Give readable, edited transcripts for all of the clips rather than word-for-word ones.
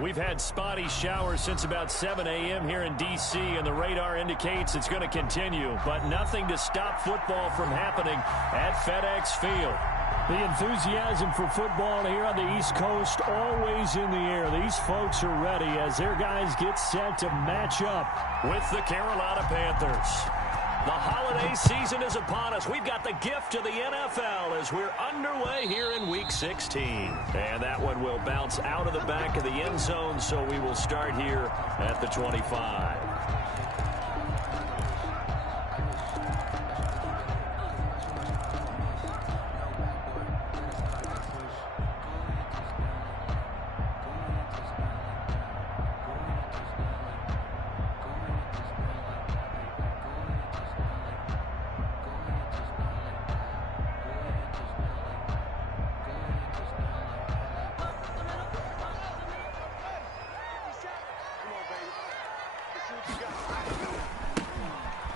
We've had spotty showers since about 7 a.m. here in D.C., and the radar indicates it's going to continue, but nothing to stop football from happening at FedEx Field. The enthusiasm for football here on the East Coast always in the air. These folks are ready as their guys get set to match up with the Carolina Panthers. The holiday season is upon us. We've got the gift of the NFL as we're underway here in Week 16. And that one will bounce out of the back of the end zone, so we will start here at the 25.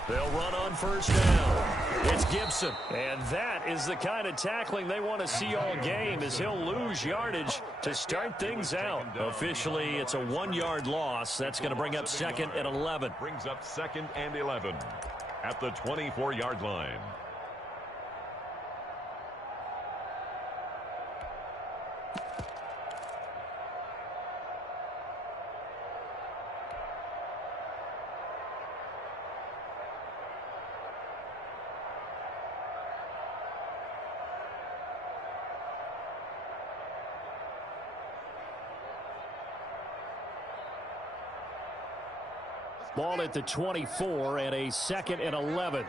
They'll run on first down. It's Gibson. And that is the kind of tackling they want to see all game, as he'll lose yardage to start things out. Officially, it's a 1-yard loss. That's going to bring up 2nd and 11. Brings up 2nd and 11 at the 24-yard line. Ball at the 24 and a 2nd and 11.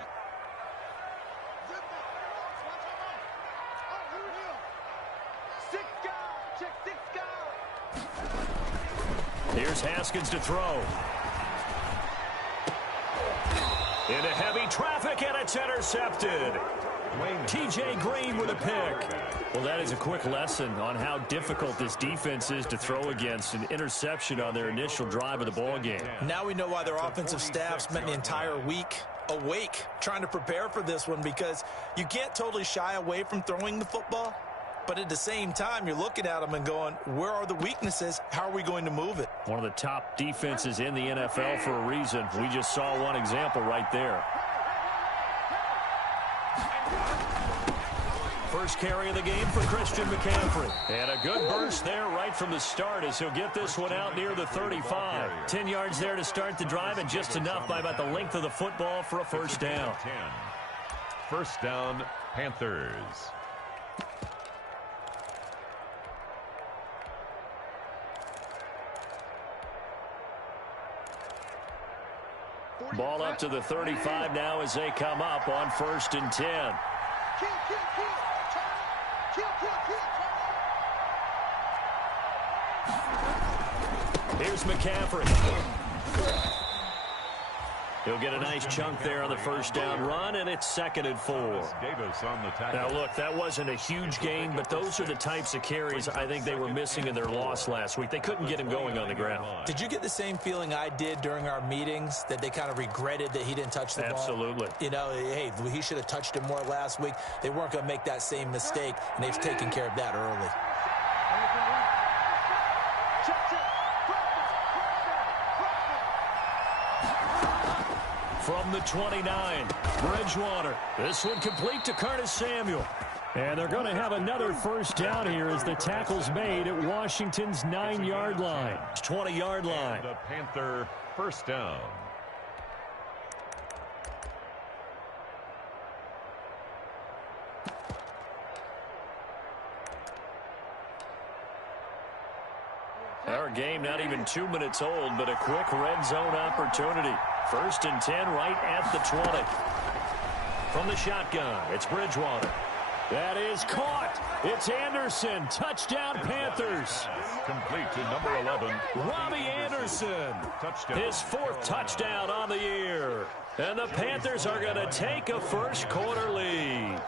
Here's Haskins to throw. Into heavy traffic, and it's intercepted. T.J. Green with a pick. Well, that is a quick lesson on how difficult this defense is to throw against. An interception on their initial drive of the ball game. Now we know why their offensive staff spent the entire week awake trying to prepare for this one, because you can't totally shy away from throwing the football. But at the same time, you're looking at them and going, where are the weaknesses? How are we going to move it? One of the top defenses in the NFL for a reason. We just saw one example right there. First carry of the game for Christian McCaffrey. And a good burst there right from the start as he'll get this one out near the 35. 10 yards there to start the drive, and just enough by about the length of the football for a first down. First down, Panthers. Ball up to the 35 now as they come up on 1st and 10. Here's McCaffrey. He'll get a nice chunk there on the first down run, and it's 2nd and 4. Now, look, that wasn't a huge gain, but those are the types of carries I think they were missing in their loss last week. They couldn't get him going on the ground. Did you get the same feeling I did during our meetings, that they kind of regretted that he didn't touch the ball? Absolutely. You know, hey, he should have touched it more last week. They weren't going to make that same mistake, and they've taken care of that early. From the 29, Bridgewater. This one complete to Curtis Samuel. And they're going to have another first down here as the tackle's made at Washington's 9-yard line. 20-yard line. The Panther first down. Our game not even 2 minutes old, but a quick red zone opportunity. 1st and 10 right at the 20. From the shotgun, it's Bridgewater. That is caught. It's Anderson. Touchdown, Panthers. Complete to number 11. Robbie Anderson. Touchdown. His 4th touchdown on the year. And the Panthers are going to take a first quarter lead.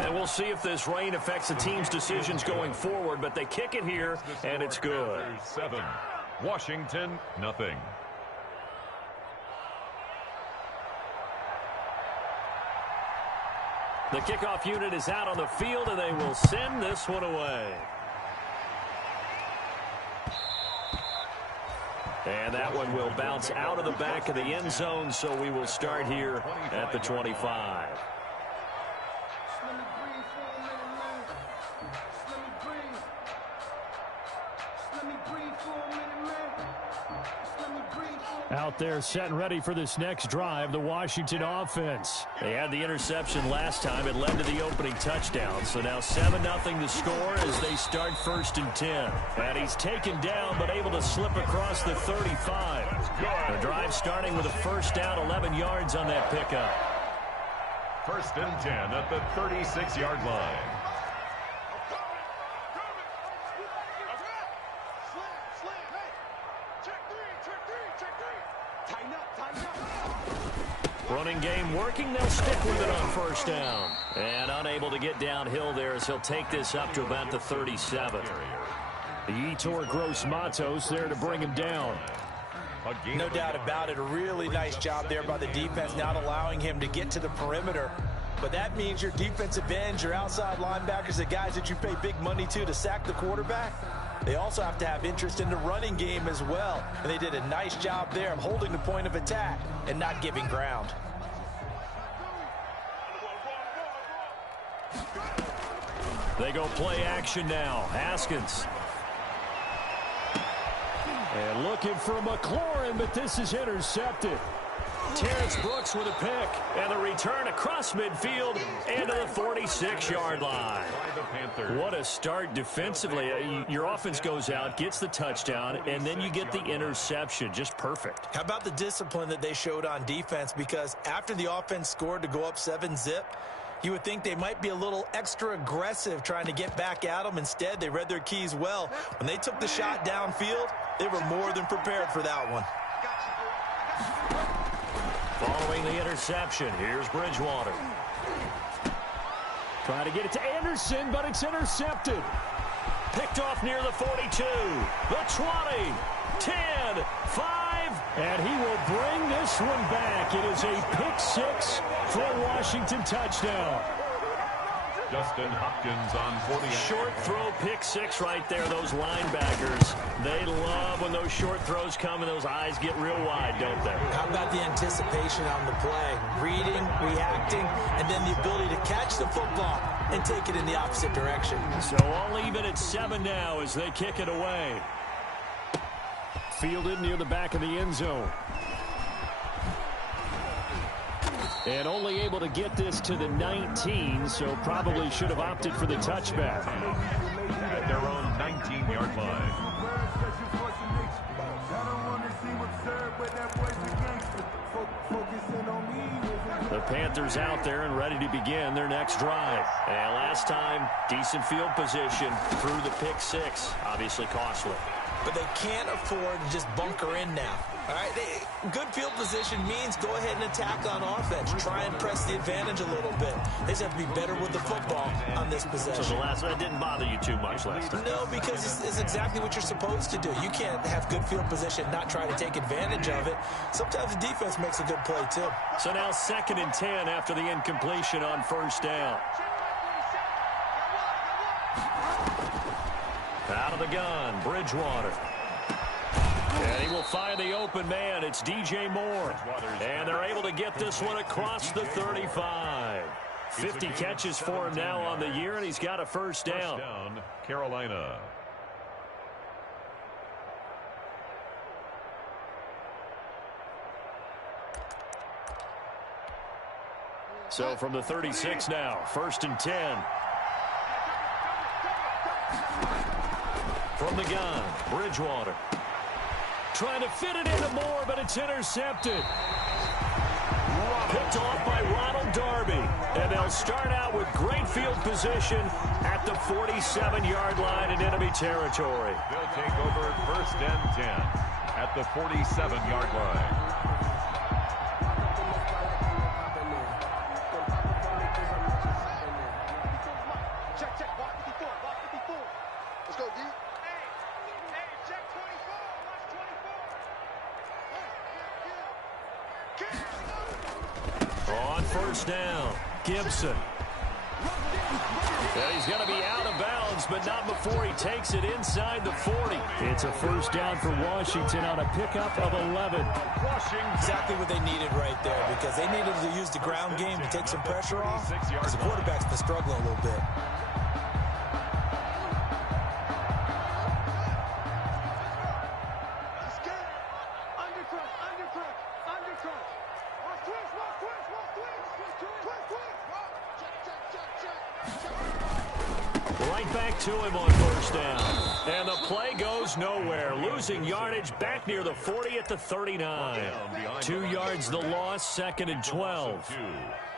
And we'll see if this rain affects the team's decisions going forward, but they kick it here, and it's good. 7. Washington, nothing. The kickoff unit is out on the field, and they will send this one away. And that one will bounce out of the back of the end zone, so we will start here at the 25. Out there set and ready for this next drive, the Washington offense. They had the interception last time. It led to the opening touchdown. So now 7-0 the score as they start 1st and 10. And he's taken down but able to slip across the 35. The drive starting with a first down, 11 yards on that pickup. 1st and 10 at the 36-yard line. Running game working. They'll stick with it on first down. And unable to get downhill there as he'll take this up to about the 37. The Yetur Gross Matos there to bring him down. No doubt about it. A really nice job there by the defense, not allowing him to get to the perimeter. But that means your defensive ends, your outside linebackers, the guys that you pay big money to sack the quarterback, they also have to have interest in the running game as well. And they did a nice job there of holding the point of attack and not giving ground. They go play action now. Haskins. And looking for McLaurin, but this is intercepted. Terrence Brooks with a pick. And the return across midfield into the 46-yard line. What a start defensively. Your offense goes out, gets the touchdown, and then you get the interception. Just perfect. How about the discipline that they showed on defense? Because after the offense scored to go up 7-0, you would think they might be a little extra aggressive trying to get back at them. Instead, they read their keys well. When they took the shot downfield, they were more than prepared for that one. Following the interception, here's Bridgewater. Trying to get it to Anderson, but it's intercepted. Picked off near the 42, the 20, 10, 5. And he will bring this one back. It is a pick-6 for a Washington touchdown. Justin Hopkins on 48. Short throw, pick-6 right there. Those linebackers, they love when those short throws come and those eyes get real wide, don't they? How about the anticipation on the play? Reading, reacting, and then the ability to catch the football and take it in the opposite direction. So all even at 7 now as they kick it away. Fielded near the back of the end zone. And only able to get this to the 19, so probably should have opted for the touchback. At their own 19-yard line. The Panthers out there and ready to begin their next drive. And last time, decent field position through the pick-6. Obviously costly. But they can't afford to just bunker in now. All right, good field position means go ahead and attack on offense. Try and press the advantage a little bit. They just have to be better with the football on this possession. So the last one didn't bother you too much last time? No, because it's exactly what you're supposed to do. You can't have good field position and not try to take advantage of it. Sometimes the defense makes a good play, too. So now 2nd and 10 after the incompletion on first down. Out of the gun, Bridgewater. And he will find the open man. It's DJ Moore. And they're able to get this one across the 35. 50 catches for him now on the year, and he's got a first down. Carolina. So from the 36 now, 1st and 10. From the gun, Bridgewater. Trying to fit it into Moore, but it's intercepted. Picked off by Ronald Darby. And they'll start out with great field position at the 47-yard line in enemy territory. They'll take over 1st and 10 at the 47-yard line. On first down, Gibson. And he's going to be out of bounds, but not before he takes it inside the 40. It's a first down for Washington on a pickup of 11. Exactly what they needed right there, because they needed to use the ground game to take some pressure off, because the quarterback's been struggling a little bit. Right back to him on first down. And the play goes nowhere. Losing yardage back near the 40 at the 39. 2 yards the loss, 2nd and 12.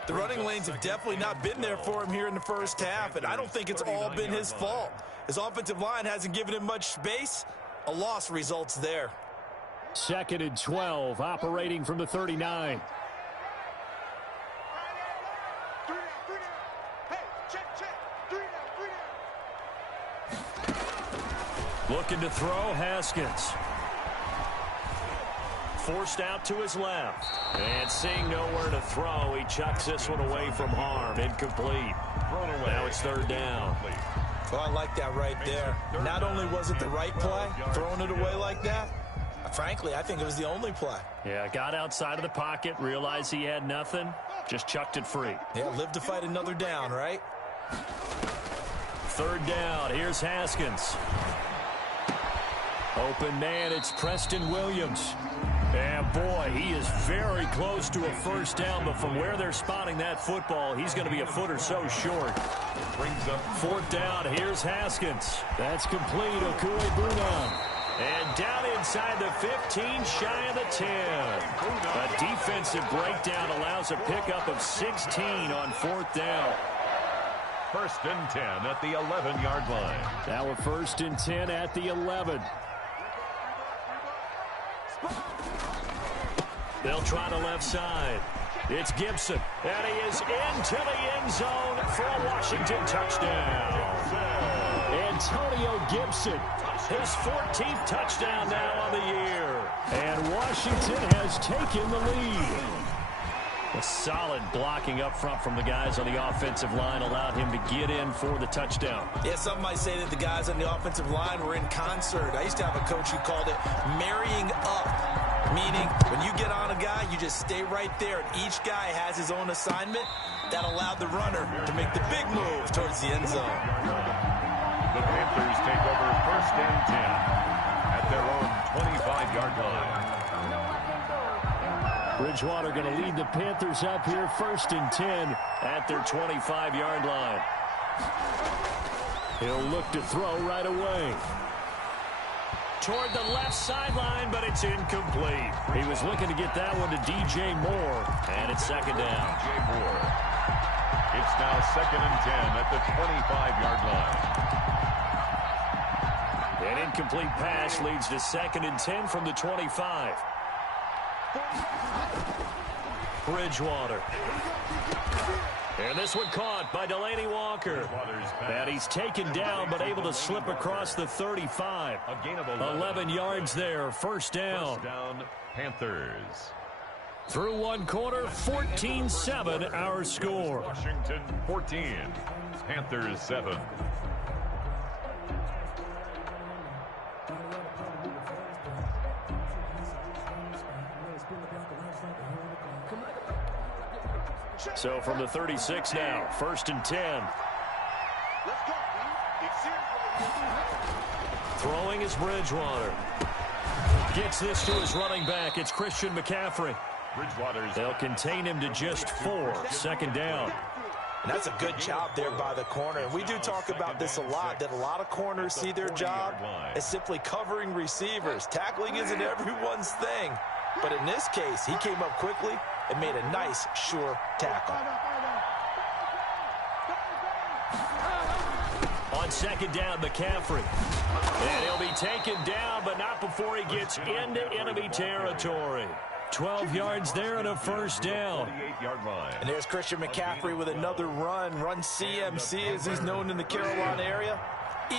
The running lanes have definitely not been there for him here in the first half, and I don't think it's all been his fault. His offensive line hasn't given him much space. A loss results there. 2nd and 12, operating from the 39. Looking to throw, Haskins. Forced out to his left. And seeing nowhere to throw, he chucks this one away from harm. Incomplete. Now it's 3rd down. Well, I like that right there. Not only was it the right play, throwing it away like that, frankly, I think it was the only play. Yeah, got outside of the pocket, realized he had nothing, just chucked it free. Yeah, live to fight another down, right? 3rd down, here's Haskins. Open man, it's Preston Williams. And boy, he is very close to a first down, but from where they're spotting that football, he's going to be a foot or so short. Brings up 4th down, here's Haskins. That's complete, Okue-Brunon. And down inside the 15, shy of the 10. A defensive breakdown allows a pickup of 16 on 4th down. 1st and 10 at the 11-yard line. Now a 1st and 10 at the 11. They'll try the left side. It's Gibson, and he is into the end zone for a Washington touchdown. Antonio Gibson, his 14th touchdown now on the year. And Washington has taken the lead. A solid blocking up front from the guys on the offensive line allowed him to get in for the touchdown. Yeah, some might say that the guys on the offensive line were in concert. I used to have a coach who called it marrying up, meaning when you get on a guy, you just stay right there, and each guy has his own assignment. That allowed the runner to make the big move towards the end zone. The Panthers take over 1st and 10 at their own 25-yard line. Bridgewater going to lead the Panthers up here, 1st and 10 at their 25-yard line. He'll look to throw right away. Toward the left sideline, but it's incomplete. He was looking to get that one to DJ Moore, and it's 2nd down. DJ Moore. It's now 2nd and 10 at the 25-yard line. An incomplete pass leads to 2nd and 10 from the 25. Bridgewater. And this one caught by Delaney Walker. And he's taken down, but able to slip across the 35. 11 yards there, 1st down. 1st down, Panthers. Through one quarter, 14-7 our score. Washington 14, Panthers 7. So from the 36 now, 1st and 10. Throwing is Bridgewater. Gets this to his running back. It's Christian McCaffrey. They'll contain him to just 4. 2nd down. And that's a good job there by the corner. We do talk about this a lot, that a lot of corners see their job as simply covering receivers. Tackling isn't everyone's thing. But in this case, he came up quickly and made a nice, sure tackle. On 2nd down, McCaffrey. And he'll be taken down, but not before he gets into enemy territory. 12 yards there and a 1st down. And there's Christian McCaffrey with another run CMC as he's known in the Carolina area.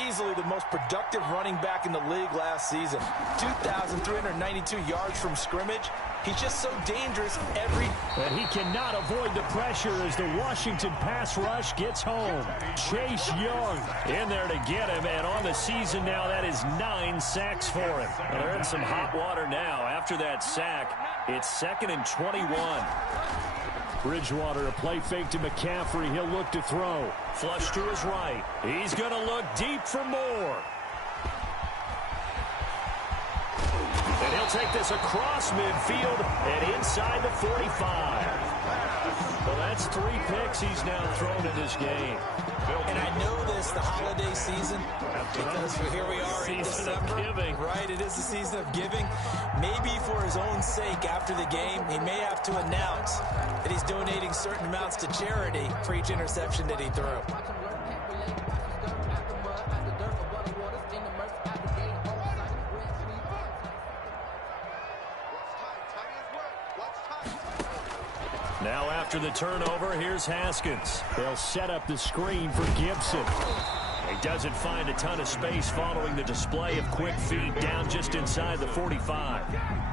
Easily the most productive running back in the league last season. 2,392 yards from scrimmage. He's just so dangerous every... And he cannot avoid the pressure as the Washington pass rush gets home. Chase Young in there to get him, and on the season now, that is 9 sacks for him. Well, they're in some hot water now. After that sack, it's 2nd and 21. Bridgewater, a play fake to McCaffrey. He'll look to throw. Flush to his right. He's going to look deep for more. And he'll take this across midfield and inside the 45. Well, that's 3 picks he's now thrown in this game. And I know this, the holiday season, because here we are in December. Giving. Right, it is the season of giving. Maybe for his own sake after the game, he may have to announce that he's donating certain amounts to charity for each interception that he threw. Now after the turnover, here's Haskins. They'll set up the screen for Gibson. He doesn't find a ton of space following the display of quick feet down just inside the 45.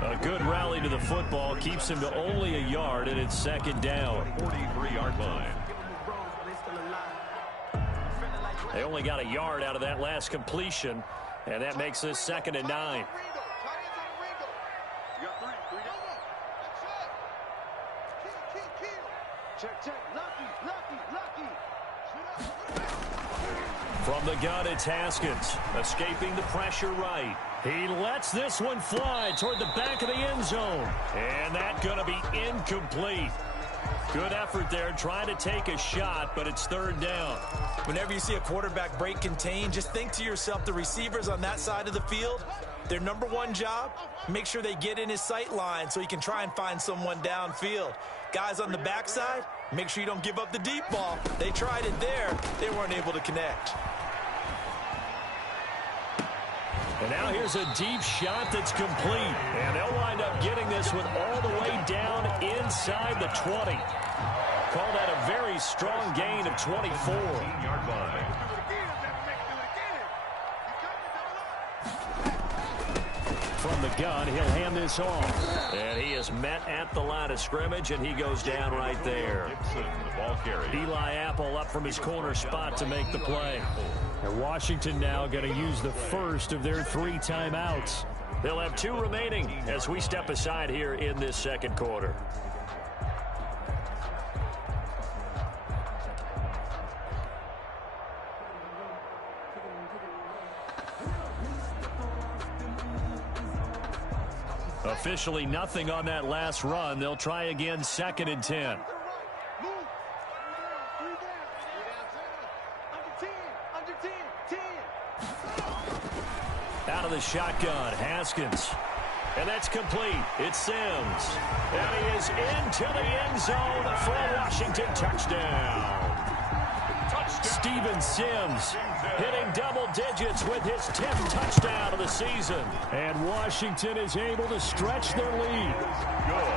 A good rally to the football keeps him to only a yard, and it's 2nd down. 43-yard line. They only got a yard out of that last completion, and that makes this 2nd and 9. From the gun, it's Haskins, escaping the pressure right. He lets this one fly toward the back of the end zone. And that's going to be incomplete. Good effort there, trying to take a shot, but it's 3rd down. Whenever you see a quarterback break contain, just think to yourself, the receivers on that side of the field, their number one job, make sure they get in his sight line so he can try and find someone downfield. Guys on the backside, make sure you don't give up the deep ball. They tried it there. They weren't able to connect. And now here's a deep shot that's complete. And they'll wind up getting this one all the way down inside the 20. Call that a very strong gain of 24. 15-yard line. From the gun, he'll hand this off. And he is met at the line of scrimmage, and he goes down right there. Gibson, the ball carrier. Eli Apple up from his corner spot to make the play. And Washington now going to use the first of their 3 timeouts. They'll have 2 remaining as we step aside here in this 2nd quarter. Officially nothing on that last run. They'll try again, 2nd and 10. Out of the shotgun, Haskins. And that's complete. It's Sims. And he is into the end zone for a Washington touchdown. Steven Sims hitting double digits with his 10th touchdown of the season. And Washington is able to stretch their lead. Good.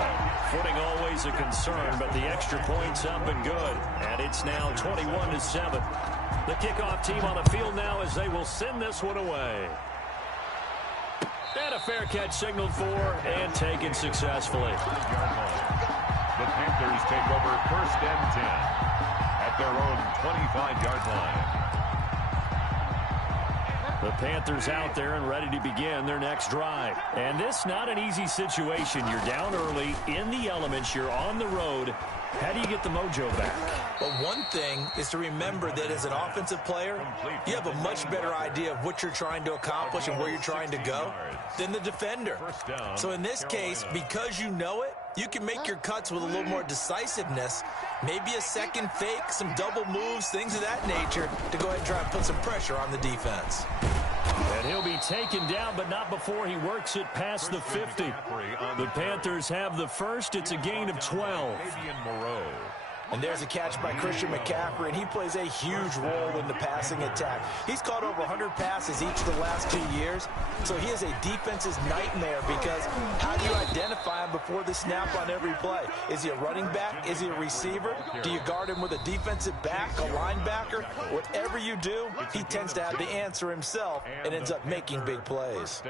Footing always a concern, but the extra point's up and good. And it's now 21-7. The kickoff team on the field now as they will send this one away. And a fair catch signaled for and taken successfully. The Panthers take over 1st and 10 at their own 25-yard line. The Panthers out there and ready to begin their next drive. And this not an easy situation. You're down early, in the elements, you're on the road. How do you get the mojo back? Well, one thing is to remember that as an offensive player, you have a much better idea of what you're trying to accomplish and where you're trying to go than the defender. So in this case, because you know it, you can make your cuts with a little more decisiveness, maybe a second fake, some double moves, things of that nature, to go ahead and try and put some pressure on the defense. And he'll be taken down, but not before he works it past the 50. The Panthers have the first. It's a gain of 12. And there's a catch by Christian McCaffrey, and he plays a huge role in the passing attack. He's caught over 100 passes each of the last 2 years, so he is a defense's nightmare because how do you identify him before the snap on every play? Is he a running back? Is he a receiver? Do you guard him with a defensive back, a linebacker? Whatever you do, he tends to have the answer himself and ends up making big plays.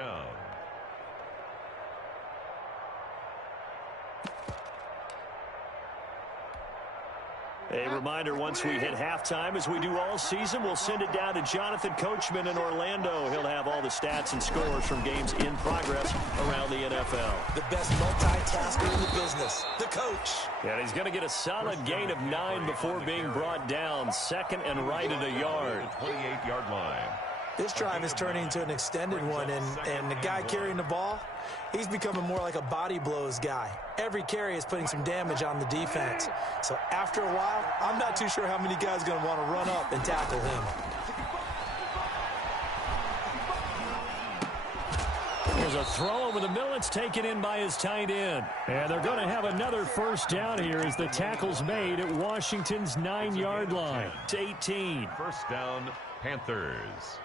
A reminder, once we hit halftime, as we do all season, we'll send it down to Jonathan Coachman in Orlando. He'll have all the stats and scores from games in progress around the NFL. The best multitasker in the business, the coach. And he's going to get a solid gain of 9 before being brought down. Second and right at a yard. 28-yard line. This drive is turning into an extended one, and the guy carrying the ball, he's becoming more like a body blows guy. Every carry is putting some damage on the defense. So after a while, I'm not too sure how many guys are going to want to run up and tackle him. There's a throw over the middle. It's taken in by his tight end. And they're going to have another first down here as the tackle's made at Washington's 9-yard line. It's 18. First down, Panthers.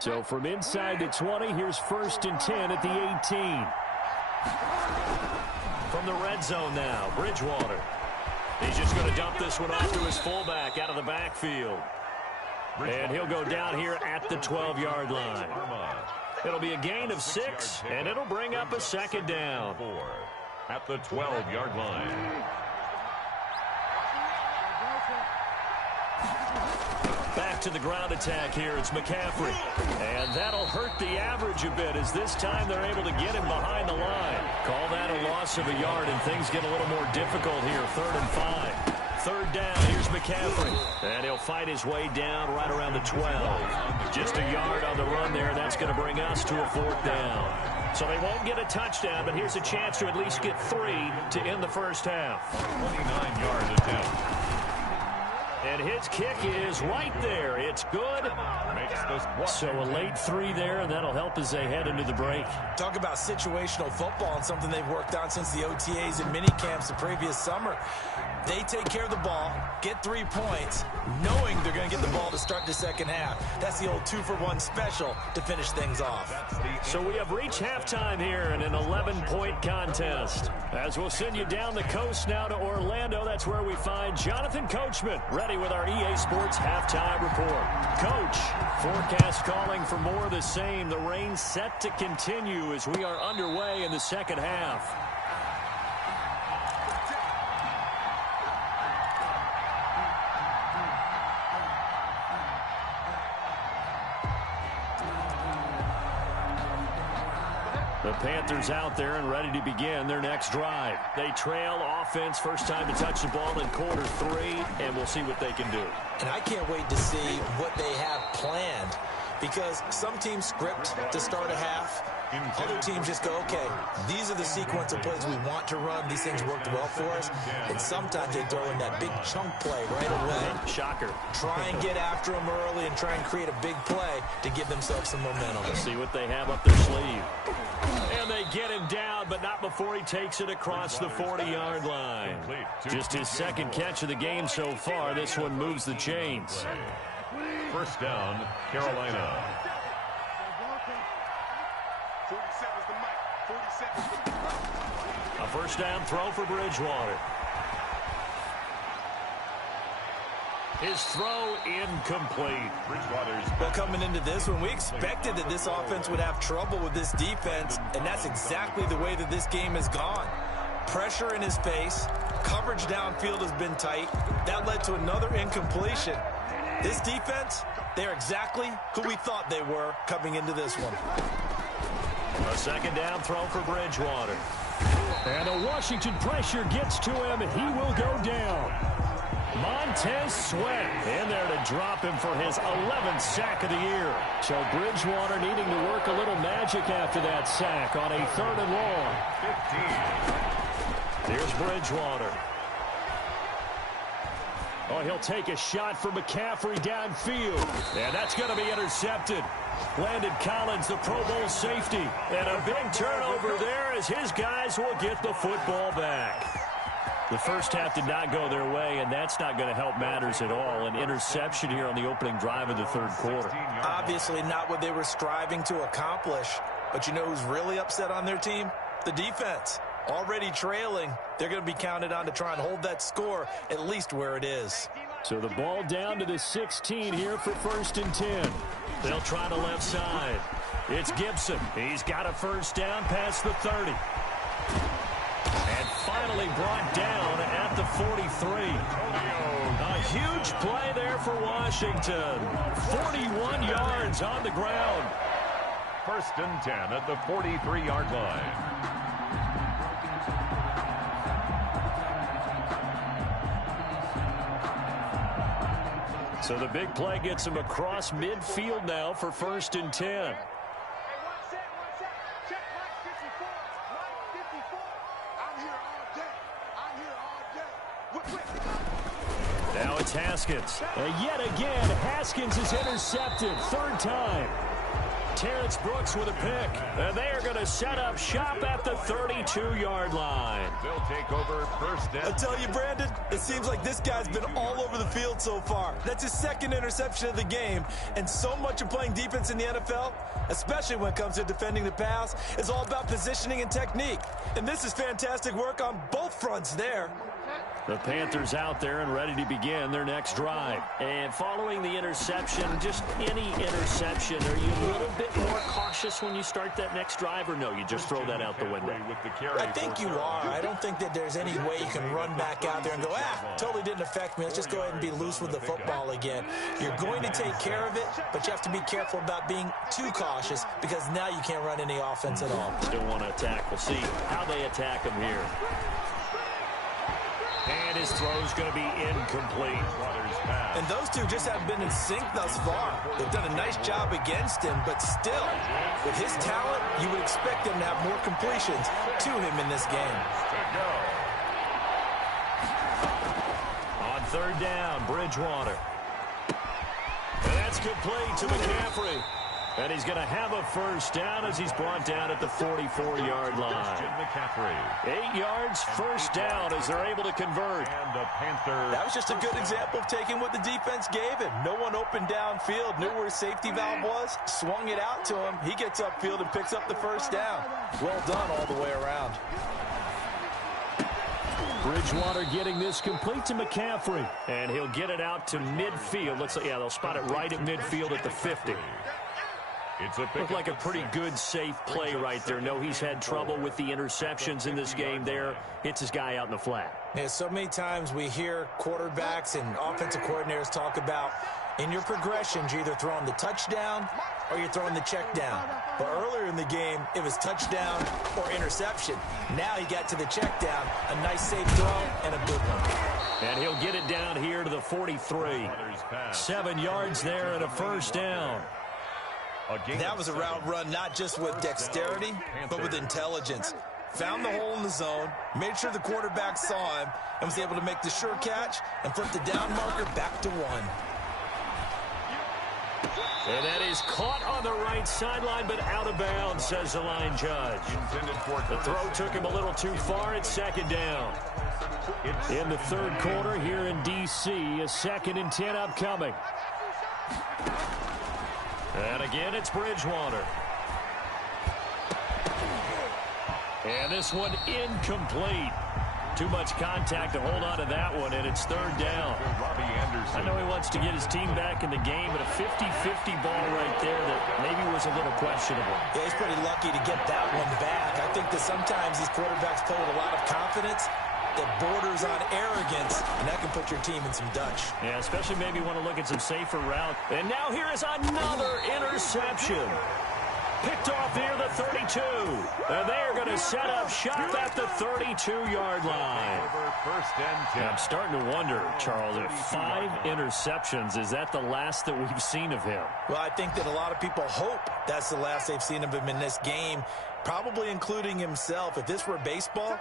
So from inside the 20, here's first and 10 at the 18. From the red zone now, Bridgewater. He's just going to dump this one off to his fullback out of the backfield. And he'll go down here at the 12-yard line. It'll be a gain of 6, and it'll bring up a second down. At the 12-yard line. Back to the ground attack here. It's McCaffrey. And that'll hurt the average a bit as this time they're able to get him behind the line. Call that a loss of a yard, and things get a little more difficult here. 3rd and 5. Third down. Here's McCaffrey. And he'll fight his way down right around the 12. Just a yard on the run there. That's going to bring us to a 4th down. So they won't get a touchdown, but here's a chance to at least get 3 to end the first half. 29-yard attempt. And his kick is right there. It's good. So a late 3 there, and that'll help as they head into the break. Talk about situational football and something they've worked on since the OTAs and mini camps the previous summer. They take care of the ball, get 3 points, knowing they're going to get the ball to start the second half. That's the old 2-for-1 special to finish things off. So we have reached halftime here in an 11-point contest. As we'll send you down the coast now to Orlando, that's where we find Jonathan Coachman, ready with our EA Sports halftime report. Coach, forecast calling for more of the same. The rain set to continue as we are underway in the second half. The Panthers out there and ready to begin their next drive. They trail offense, first time to touch the ball in quarter 3, and we'll see what they can do. And I can't wait to see what they have planned, because some teams script to start a half. Other teams just go, okay, these are the sequence of plays we want to run. These things worked well for us. And sometimes they throw in that big chunk play right away. Shocker. Try and get after them early and try and create a big play to give themselves some momentum. Let's see what they have up their sleeve. And they get him down, but not before he takes it across the 40-yard line. Just his second catch of the game so far. This one moves the chains. First down, Carolina. A first down throw for Bridgewater. His throw incomplete. Well, coming into this one, we expected that this offense would have trouble with this defense, and that's exactly the way that this game has gone. Pressure in his face. Coverage downfield has been tight. That led to another incompletion. This defense, they're exactly who we thought they were coming into this one. A second down throw for Bridgewater. And the Washington pressure gets to him, and he will go down. Montez Sweat in there to drop him for his 11th sack of the year. So Bridgewater needing to work a little magic after that sack on a 3rd and long. 15. Here's Bridgewater. Oh, he'll take a shot for McCaffrey downfield. And that's going to be intercepted. Landon Collins, the Pro Bowl safety. And a big turnover there as his guys will get the football back. The first half did not go their way, and that's not going to help matters at all. An interception here on the opening drive of the 3rd quarter. Obviously not what they were striving to accomplish. But you know who's really upset on their team? The defense. Already trailing. They're going to be counted on to try and hold that score at least where it is. So the ball down to the 16 here for 1st and 10. They'll try the left side. It's Gibson. He's got a first down past the 30. And finally brought down at the 43. A huge play there for Washington. 41 yards on the ground. First and 10 at the 43-yard line. So the big play gets him across midfield now for first and 10. Now it's Haskins. Yet again, Haskins is intercepted. Third time. Terrence Brooks with a pick. And they are going to set up shop at the 32-yard line. They'll take over first down. I tell you, Brandon, it seems like this guy's been all over the field so far. That's his second interception of the game. And so much of playing defense in the NFL, especially when it comes to defending the pass, is all about positioning and technique. And this is fantastic work on both fronts there. The Panthers out there and ready to begin their next drive. And following the interception, just any interception, are you a little bit more cautious when you start that next drive, or no, you just throw that out the window? I think you are. I don't think that there's any way you can run back out there and go, totally didn't affect me. Let's just go ahead and be loose with the football again. You're going to take care of it, but you have to be careful about being too cautious because now you can't run any offense at all. Still want to attack. We'll see how they attack him here. And his throw's going to be incomplete. And those two just haven't been in sync thus far. They've done a nice job against him, but still, with his talent, you would expect him to have more completions to him in this game. On third down, Bridgewater. And that's complete to McCaffrey. And he's going to have a first down as he's brought down at the 44-yard line. 8 yards, first down as they're able to convert. And the Panthers. That was just a good example of taking what the defense gave him. No one opened downfield, knew where his safety valve was, swung it out to him. He gets upfield and picks up the first down. Well done all the way around. Bridgewater getting this complete to McCaffrey. And he'll get it out to midfield. Looks like, yeah, they'll spot it right at midfield at the 50. Looked like a pretty good, safe play right there. No, he's had trouble with the interceptions in this game there. Hits his guy out in the flat. Yeah, so many times we hear quarterbacks and offensive coordinators talk about in your progressions, you're either throwing the touchdown or you're throwing the check down. But earlier in the game, it was touchdown or interception. Now he got to the check down, a nice safe throw and a good one. And he'll get it down here to the 43. 7 yards there and a first down. That was a route run not just with dexterity, but with intelligence. Found the hole in the zone, made sure the quarterback saw him, and was able to make the sure catch and flip the down marker back to 1. And that is caught on the right sideline, but out of bounds, says the line judge. The throw took him a little too far. It's second down. In the third quarter here in D.C., a 2nd and 10 upcoming. And again, it's Bridgewater. And this one incomplete. Too much contact to hold on to that one, and it's third down. I know he wants to get his team back in the game, but a 50-50 ball right there that maybe was a little questionable. Yeah, he's pretty lucky to get that one back. I think that sometimes these quarterbacks play with a lot of confidence that borders on arrogance, and that can put your team in some Dutch. Yeah, especially maybe want to look at some safer route. And now here is another interception. Picked off near the 32. And they're going to set up shop at the 32-yard line. First and 10. I'm starting to wonder, Charles, if 5 interceptions, is that the last that we've seen of him? Well, I think that a lot of people hope that's the last they've seen of him in this game, probably including himself. If this were baseball,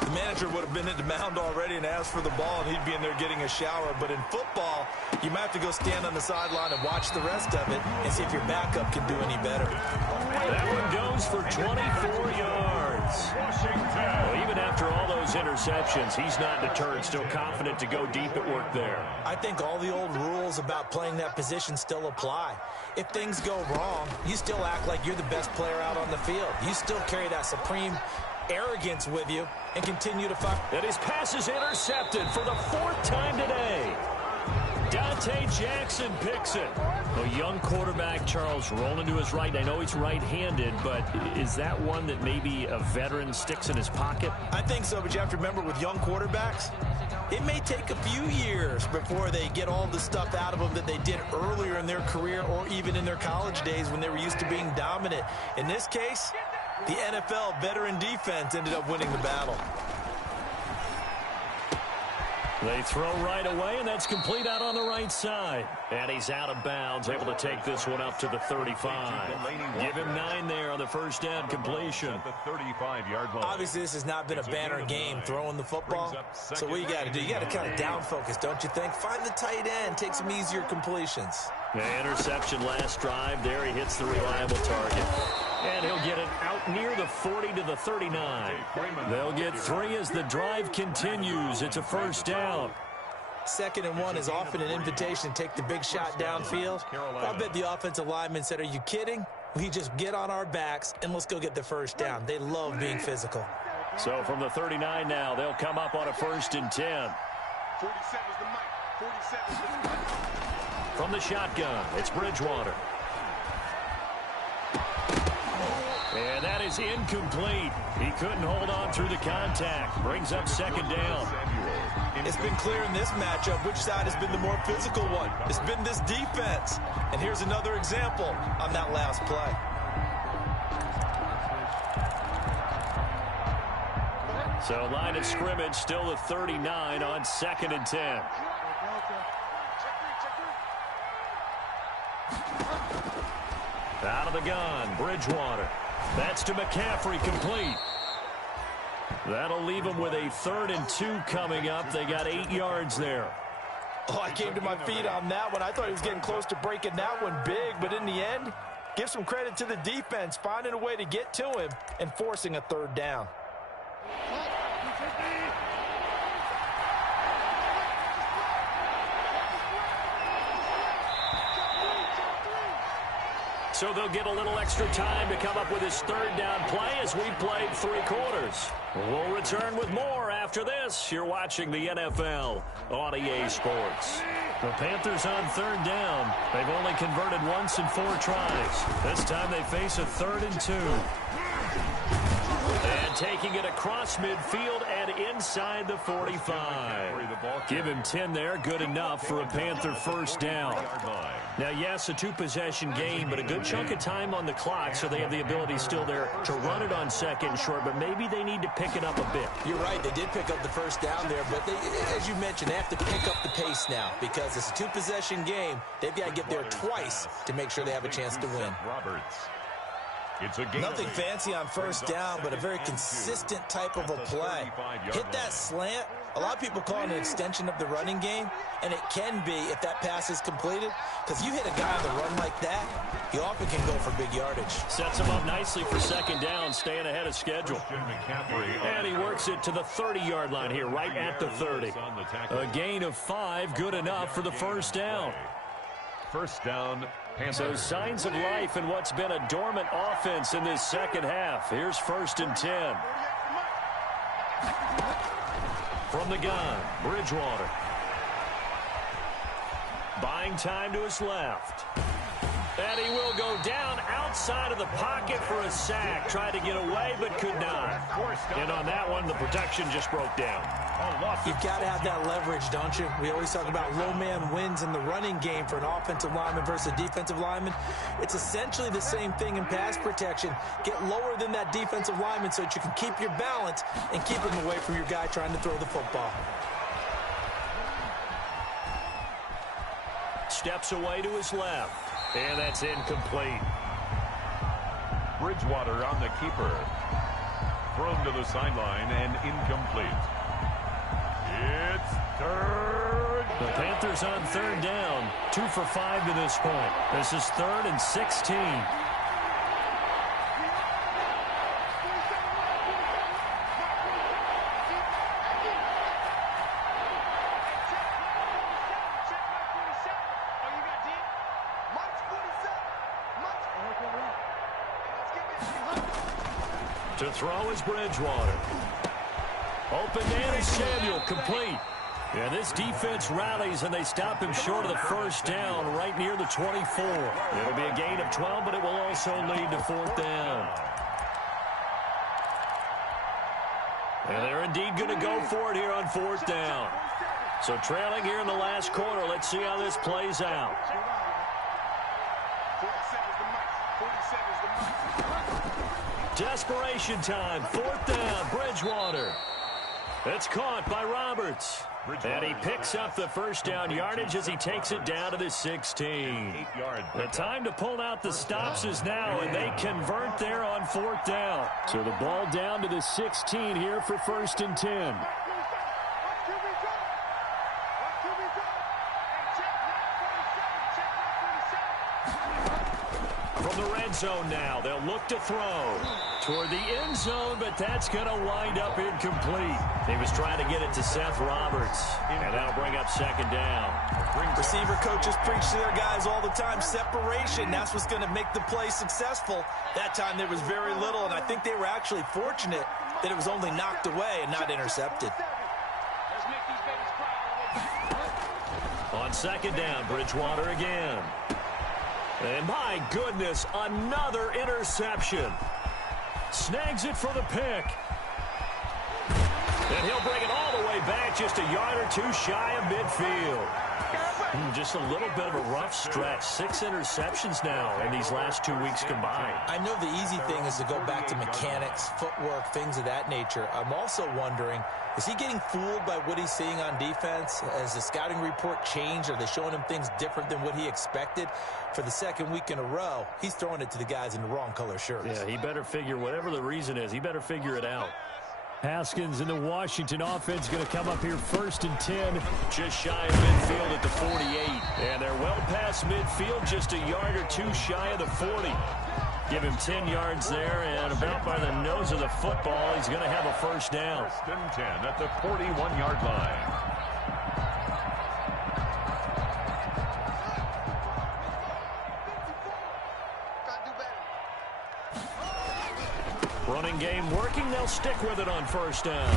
the manager would have been at the mound already and asked for the ball, and he'd be in there getting a shower. But in football, you might have to go stand on the sideline and watch the rest of it and see if your backup can do any better. That one goes for 24 yards. Well, even after all those interceptions, he's not deterred, still confident to go deep at work there. I think all the old rules about playing that position still apply. If things go wrong, you still act like you're the best player out on the field. You still carry that supreme arrogance with you and continue to fight. And his pass is intercepted for the 4th time today. Dante Jackson picks it. A young quarterback, Charles, rolling to his right. I know he's right-handed, but is that one that maybe a veteran sticks in his pocket? I think so, but you have to remember with young quarterbacks, it may take a few years before they get all the stuff out of them that they did earlier in their career or even in their college days when they were used to being dominant. In this case, the NFL veteran defense ended up winning the battle. They throw right away, and that's complete out on the right side. And he's out of bounds, able to take this one up to the 35. Give him 9 there on the first down completion. At the 35-yard line. Obviously, this has not been a banner game throwing the football. So what you got to do, you got to kind of down focus, don't you think? Find the tight end, take some easier completions. The interception last drive there. He hits the reliable target. And he'll get it out near the 40 to the 39. They'll get 3 as the drive continues. It's a first down. 2nd and 1 is often an invitation to take the big shot downfield. I bet the offensive lineman said, are you kidding? We just get on our backs and let's go get the first down. They love being physical. So from the 39 now, they'll come up on a 1st and 10. 47's the mic. 47's the mic. From the shotgun, it's Bridgewater. And that is incomplete. He couldn't hold on through the contact. Brings up 2nd down. It's been clear in this matchup which side has been the more physical one. It's been this defense. And here's another example on that last play. So line of scrimmage still the 39 on 2nd and 10. Out of the gun, Bridgewater. That's to McCaffrey, complete. That'll leave them with a 3rd and 2 coming up. They got 8 yards there. Oh, I came to my feet on that one. I thought he was getting close to breaking that one big, but in the end, give some credit to the defense, finding a way to get to him and forcing a 3rd down. So they'll get a little extra time to come up with his 3rd down play as we played 3 quarters. We'll return with more after this. You're watching the NFL on EA Sports. The Panthers on 3rd down. They've only converted once in 4 tries. This time they face a 3rd and 2. And taking it across midfield and inside the 45. Give him 10 there. Good enough for a Panther 1st down. Now, yes, a 2-possession game, but a good chunk of time on the clock, so they have the ability still there to run it on 2nd and short, but maybe they need to pick it up a bit. You're right. They did pick up the 1st down there, but they, as you mentioned, they have to pick up the pace now because it's a 2-possession game. They've got to get there twice to make sure they have a chance to win. It's a game. Nothing fancy on 1st down, but a very consistent type of a play. Hit that slant. A lot of people call it an extension of the running game, and it can be if that pass is completed, because you hit a guy on the run like that, he often can go for big yardage. Sets him up nicely for 2nd down, staying ahead of schedule. And he works it to the 30-yard line here, right at the 30. A gain of 5, good enough for the 1st down. 1st down. So signs of life in what's been a dormant offense in this 2nd half. Here's 1st and 10. From the gun, Bridgewater. Buying time to his left. And he will go down outside of the pocket for a sack. Tried to get away, but could not. And on that one, the protection just broke down. You've got to have that leverage, don't you? We always talk about low man wins in the running game for an offensive lineman versus a defensive lineman. It's essentially the same thing in pass protection. Get lower than that defensive lineman so that you can keep your balance and keep him away from your guy trying to throw the football. Steps away to his left. And that's incomplete. Bridgewater on the keeper. Thrown to the sideline and incomplete. It's 3rd. The Panthers on 3rd down. 2 for 5 to this point. This is 3rd and 16. To throw is Bridgewater. Open man is Samuel, complete. Yeah, this defense rallies, and they stop him short of the first down right near the 24. It'll be a gain of 12, but it will also lead to fourth down. And they're indeed going to go for it here on fourth down. So trailing here in the last quarter. Let's see how this plays out. 47's the mic. Desperation time. Fourth down. Bridgewater. It's caught by Roberts. And he picks up the first down yardage as he takes it down to the 16. The time to pull out the stops is now, and they convert there on fourth down. So the ball down to the 16 here for first and 10. From the red zone now, they'll look to throw toward the end zone, but that's going to wind up incomplete. He was trying to get it to Seth Roberts, and that'll bring up second down. Receiver coaches preach to their guys all the time. Separation, that's what's going to make the play successful. That time there was very little, and I think they were actually fortunate that it was only knocked away and not intercepted. On second down, Bridgewater again. And my goodness, another interception. Snags it for the pick. And he'll bring it all the way back, just a yard or two shy of midfield. Just a little bit of a rough stretch. 6 interceptions now in these last 2 weeks combined. I know the easy thing is to go back to mechanics, footwork, things of that nature. I'm also wondering, is he getting fooled by what he's seeing on defense? Has the scouting report changed? Are they showing him things different than what he expected? For the second week in a row, he's throwing it to the guys in the wrong color shirts. Yeah, he better figure, whatever the reason is, he better figure it out. Haskins and the Washington offense going to come up here first and 10. Just shy of midfield at the 48. And they're well past midfield, just a yard or two shy of the 40. Give him 10 yards there, and about by the nose of the football, he's going to have a first down. First and 10 at the 41-yard line. Running game working. They'll stick with it on first down.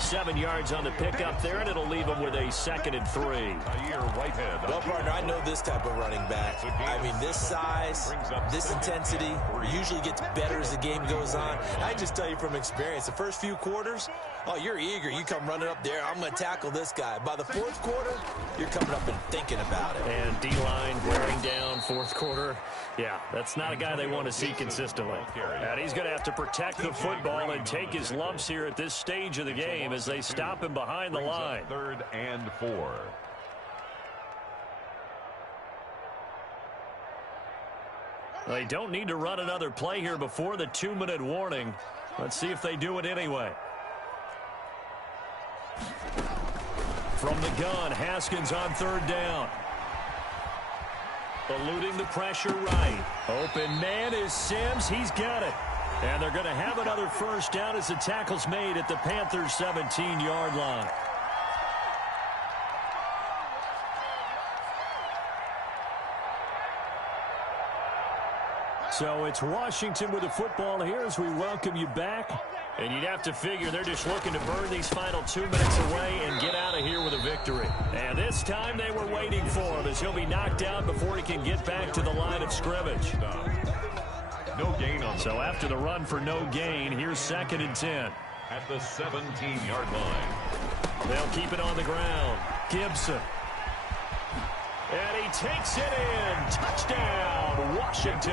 7 yards on the pickup there, and it'll leave them with a 2nd and 3. Well, partner, I know this type of running back. I mean, this size, this intensity usually gets better as the game goes on. I just tell you from experience, the first few quarters, oh, you're eager. You come running up there, I'm going to tackle this guy. By the fourth quarter, you're coming up and thinking about it. And D-line wearing down fourth quarter. Yeah, that's not a guy they want to see consistently. And he's going to have to protect the football and take his lumps here at this stage of the game as they stop him behind the line. 3rd and 4. They don't need to run another play here before the 2-minute warning. Let's see if they do it anyway. From the gun, Haskins on 3rd down. Eluding the pressure right. Open man is Sims. He's got it. And they're going to have another first down as the tackle's made at the Panthers' 17-yard line. So it's Washington with the football here as we welcome you back. And you'd have to figure they're just looking to burn these final 2 minutes away and get out of here with a victory. And this time they were waiting for him as he'll be knocked down before he can get back to the line of scrimmage. No gain on. So after the run for no gain, here's 2nd and 10. At the 17-yard line. They'll keep it on the ground. Gibson. And he takes it in. Touchdown, Washington.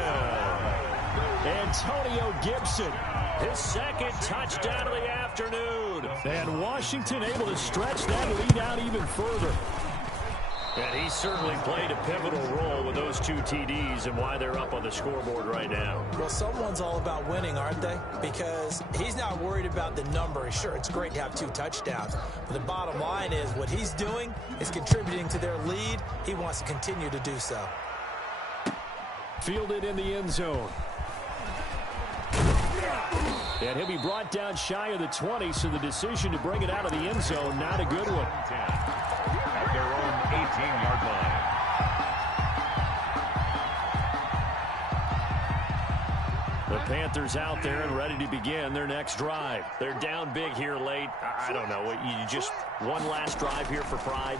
Antonio Gibson, his 2nd touchdown of the afternoon. And Washington able to stretch that lead out even further. And he certainly played a pivotal role with those 2 TDs and why they're up on the scoreboard right now. Well, someone's all about winning, aren't they? Because he's not worried about the number. Sure, it's great to have 2 touchdowns. But the bottom line is what he's doing is contributing to their lead. He wants to continue to do so. Fielded in the end zone. And he'll be brought down shy of the 20, so the decision to bring it out of the end zone, not a good one. At their own 18-yard line. The Panthers out there and ready to begin their next drive. They're down big here late. I don't know. You just one last drive here for pride?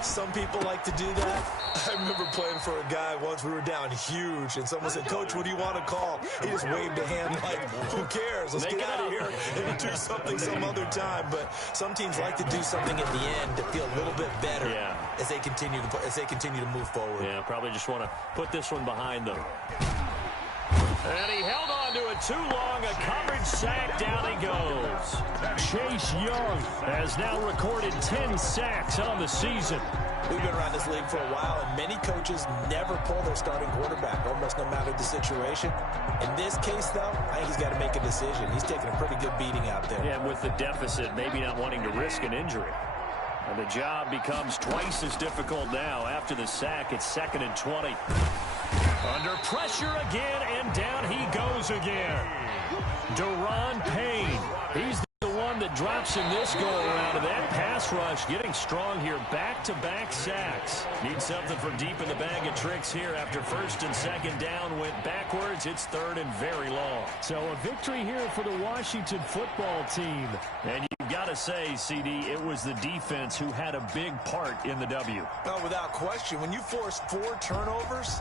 Some people like to do that. I remember playing for a guy once. We were down huge, and someone said, "Coach, what do you want to call?" He just waved a hand like, "Who cares? Let's get out of here and do something some other time." But some teams like to do something at the end to feel a little bit better as they continue to move forward. Yeah, probably just want to put this one behind them. And he held on to it too long. A coverage sack. Down he goes. Chase Young has now recorded 10 sacks on the season. We've been around this league for a while, and many coaches never pull their starting quarterback, almost no matter the situation. In this case, though, I think he's got to make a decision. He's taking a pretty good beating out there. Yeah, with the deficit, maybe not wanting to risk an injury. And the job becomes twice as difficult now. After the sack, it's 2nd and 20. Under pressure again, and down he goes again. Deron Payne. He's the one that drops in this go-around. And that pass rush getting strong here. Back-to-back sacks. Need something from deep in the bag of tricks here. After 1st and 2nd down went backwards, it's 3rd and very long. So a victory here for the Washington football team. And you've got to say, CD, it was the defense who had a big part in the W. Oh, without question. When you force 4 turnovers,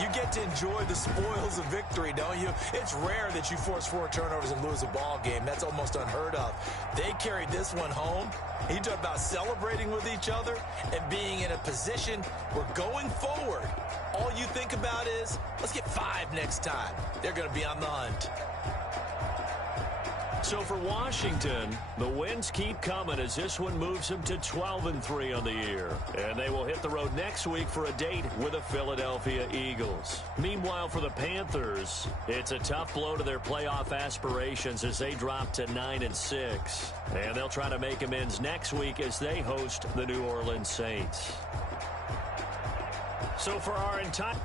you get to enjoy the spoils of victory, don't you? It's rare that you force 4 turnovers and lose a ball game. That's almost unheard of. They carried this one home. You talk about celebrating with each other and being in a position where going forward, all you think about is, let's get 5 next time. They're going to be on the hunt. So for Washington, the wins keep coming as this one moves them to 12-3 on the year. And they will hit the road next week for a date with the Philadelphia Eagles. Meanwhile, for the Panthers, it's a tough blow to their playoff aspirations as they drop to 9-6. And they'll try to make amends next week as they host the New Orleans Saints. So for our entire...